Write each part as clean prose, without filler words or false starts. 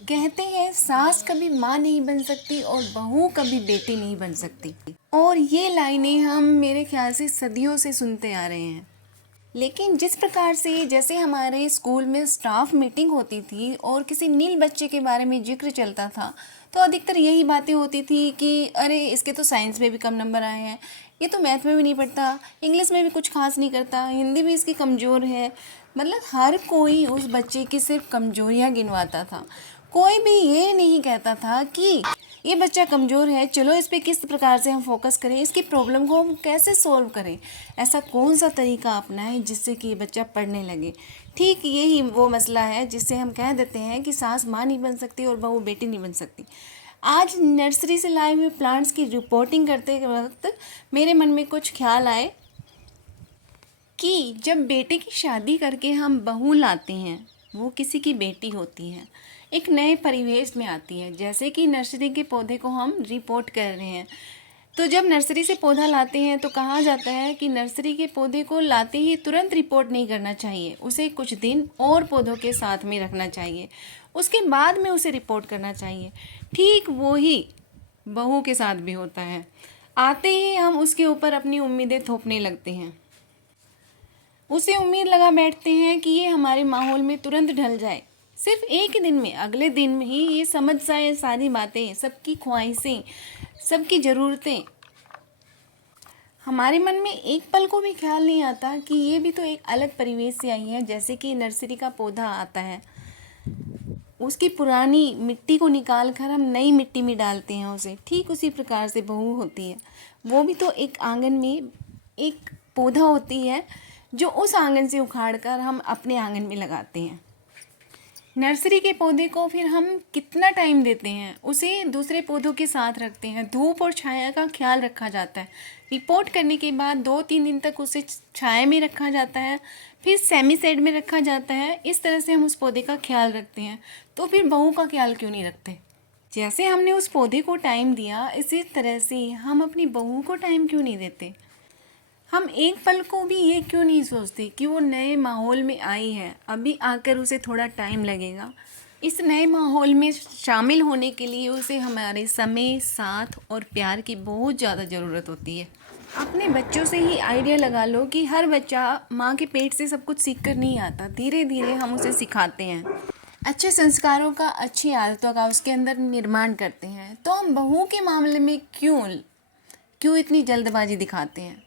कहते हैं सास कभी माँ नहीं बन सकती और बहू कभी बेटी नहीं बन सकती। और ये लाइनें हम मेरे ख्याल से सदियों से सुनते आ रहे हैं। लेकिन जिस प्रकार से जैसे हमारे स्कूल में स्टाफ मीटिंग होती थी और किसी नील बच्चे के बारे में जिक्र चलता था, तो अधिकतर यही बातें होती थी कि अरे इसके तो साइंस में भी कम नंबर आए हैं, ये तो मैथ में भी नहीं पढ़ता, इंग्लिश में भी कुछ खास नहीं करता, हिंदी भी इसकी कमज़ोर है। मतलब हर कोई उस बच्चे की सिर्फ कमज़ोरियाँ गिनवाता था। कोई भी ये नहीं कहता था कि ये बच्चा कमज़ोर है, चलो इस पे किस प्रकार से हम फोकस करें, इसकी प्रॉब्लम को हम कैसे सोल्व करें, ऐसा कौन सा तरीका अपनाएं जिससे कि ये बच्चा पढ़ने लगे। ठीक यही वो मसला है जिससे हम कह देते हैं कि सास माँ नहीं बन सकती और बहू बेटी नहीं बन सकती। आज नर्सरी से लाए हुए प्लांट्स की रिपोर्टिंग करते वक्त मेरे मन में कुछ ख्याल आए कि जब बेटे की शादी करके हम बहू लाते हैं, वो किसी की बेटी होती है, एक नए परिवेश में आती है। जैसे कि नर्सरी के पौधे को हम रिपोर्ट कर रहे हैं, तो जब नर्सरी से पौधा लाते हैं तो कहा जाता है कि नर्सरी के पौधे को लाते ही तुरंत रिपोर्ट नहीं करना चाहिए, उसे कुछ दिन और पौधों के साथ में रखना चाहिए, उसके बाद में उसे रिपोर्ट करना चाहिए। ठीक वो ही बहू के साथ भी होता है। आते ही हम उसके ऊपर अपनी उम्मीदें थोपने लगते हैं, उसे उम्मीद लगा बैठते हैं कि ये हमारे माहौल में तुरंत ढल जाए, सिर्फ एक ही दिन में, अगले दिन में ही ये समझ जाए सारी बातें, सबकी ख्वाहिशें, सबकी ज़रूरतें। हमारे मन में एक पल को भी ख्याल नहीं आता कि ये भी तो एक अलग परिवेश से आई है। जैसे कि नर्सरी का पौधा आता है, उसकी पुरानी मिट्टी को निकाल कर हम नई मिट्टी में डालते हैं उसे, ठीक उसी प्रकार से बहू होती है। वो भी तो एक आंगन में एक पौधा होती है जो उस आंगन से उखाड़ कर हम अपने आंगन में लगाते हैं। नर्सरी के पौधे को फिर हम कितना टाइम देते हैं, उसे दूसरे पौधों के साथ रखते हैं, धूप और छाया का ख्याल रखा जाता है। रिपोर्ट करने के बाद 2-3 दिन तक उसे छाया में रखा जाता है, फिर सेमी शेड में रखा जाता है। इस तरह से हम उस पौधे का ख्याल रखते हैं। तो फिर बहू का ख्याल क्यों नहीं रखते? जैसे हमने उस पौधे को टाइम दिया, इसी तरह से हम अपनी बहू को टाइम क्यों नहीं देते? हम एक पल को भी ये क्यों नहीं सोचते कि वो नए माहौल में आई है, अभी आकर उसे थोड़ा टाइम लगेगा। इस नए माहौल में शामिल होने के लिए उसे हमारे समय, साथ और प्यार की बहुत ज़्यादा ज़रूरत होती है। अपने बच्चों से ही आइडिया लगा लो कि हर बच्चा माँ के पेट से सब कुछ सीख कर नहीं आता, धीरे धीरे हम उसे सिखाते हैं, अच्छे संस्कारों का, अच्छी आदतों का उसके अंदर निर्माण करते हैं। तो हम बहू के मामले में क्यों इतनी जल्दबाजी दिखाते हैं?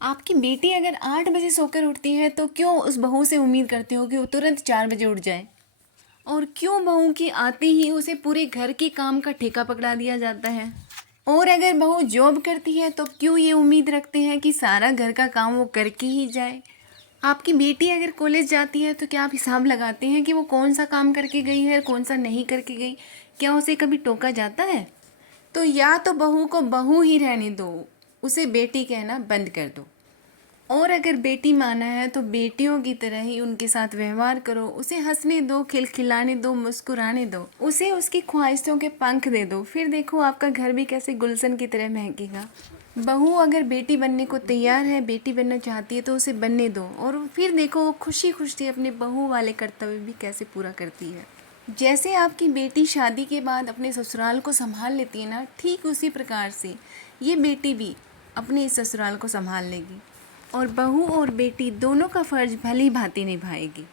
आपकी बेटी अगर 8 बजे सोकर उठती है तो क्यों उस बहू से उम्मीद करते हो कि वो तुरंत 4 बजे उठ जाए? और क्यों बहू की आते ही उसे पूरे घर के काम का ठेका पकड़ा दिया जाता है? और अगर बहू जॉब करती है तो क्यों ये उम्मीद रखते हैं कि सारा घर का काम वो करके ही जाए? आपकी बेटी अगर कॉलेज जाती है तो क्या आप हिसाब लगाते हैं कि वो कौन सा काम करके गई है, कौन सा नहीं करके गई? क्या उसे कभी टोका जाता है? तो या तो बहू को बहू ही रहने दो, उसे बेटी कहना बंद कर दो। और अगर बेटी माना है तो बेटियों की तरह ही उनके साथ व्यवहार करो, उसे हंसने दो, खिलखिलाने दो, मुस्कुराने दो, उसे उसकी ख्वाहिशों के पंख दे दो। फिर देखो आपका घर भी कैसे गुलशन की तरह महकेगा। बहू अगर बेटी बनने को तैयार है, बेटी बनना चाहती है तो उसे बनने दो, और फिर देखो वो खुशी खुशी अपने बहू वाले कर्तव्य भी कैसे पूरा करती है। जैसे आपकी बेटी शादी के बाद अपने ससुराल को संभाल लेती है ना, ठीक उसी प्रकार से ये बेटी भी अपने इस ससुराल को संभाल लेगी, और बहू और बेटी दोनों का फ़र्ज भली भांति निभाएगी।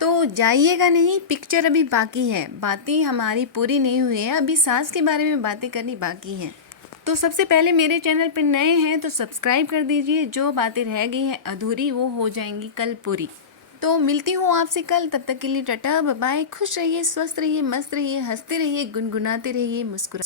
तो जाइएगा नहीं, पिक्चर अभी बाकी है, बातें हमारी पूरी नहीं हुई है, अभी सास के बारे में बातें करनी बाकी हैं। तो सबसे पहले मेरे चैनल पर नए हैं तो सब्सक्राइब कर दीजिए, जो बातें रह गई हैं अधूरी वो हो जाएंगी कल पूरी। तो मिलती हूँ आपसे कल, तब तक के लिए टाटा बाय बाय। खुश रहिए, स्वस्थ रहिए, मस्त रहिए, हंसते रहिए, गुनगुनाते रहिए, मुस्कुरा